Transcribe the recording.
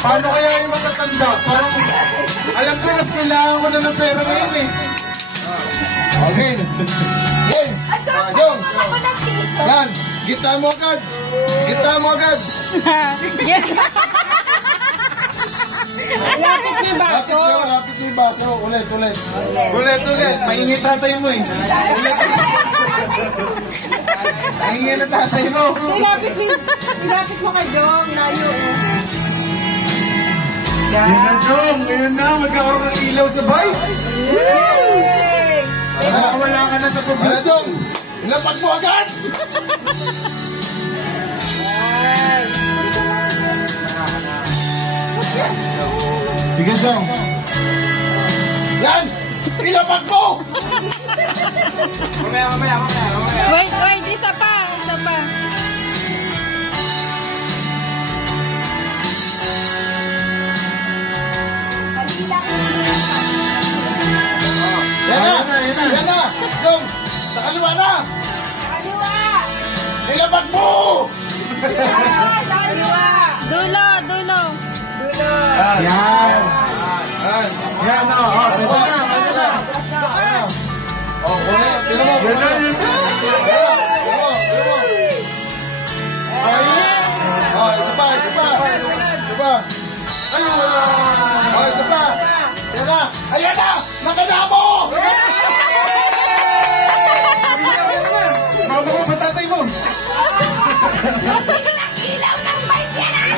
Paano kaya yung matatanda? Parang, alam ko, mas kailangan ko na ng pera ngayon eh. Okay. Game. Yung. Yan. Gita mo agad. Gita mo agad. Lapit niyo ba? Lapit mo yung baso. Ulit. Ulit. Maingit tatay mo eh. Maingit na tatay mo. Ilapit mo kay Jong. Layo eh. Yan na, Jom. Ngayon na, magkakaroon ng ilaw sa bike. Yay! Wala ka na sa Ano, pagkakas. Jong? Ilapag mo agad. Sige, Jom. Yan. Ilapag mo. Mamaya. Wait, isa pa. Yan na. Jong. Sa kaliwa na. Ilapag mo. Dulo. Yan. Yan, o. Pwede na. Oh, kunin. Tira mo. Yan na. Oh, isa pa. Oh, isa pa. Yan na. Ayan na. Nakana mo. Mama ko, patatay mo. Ilaw ng bike yan!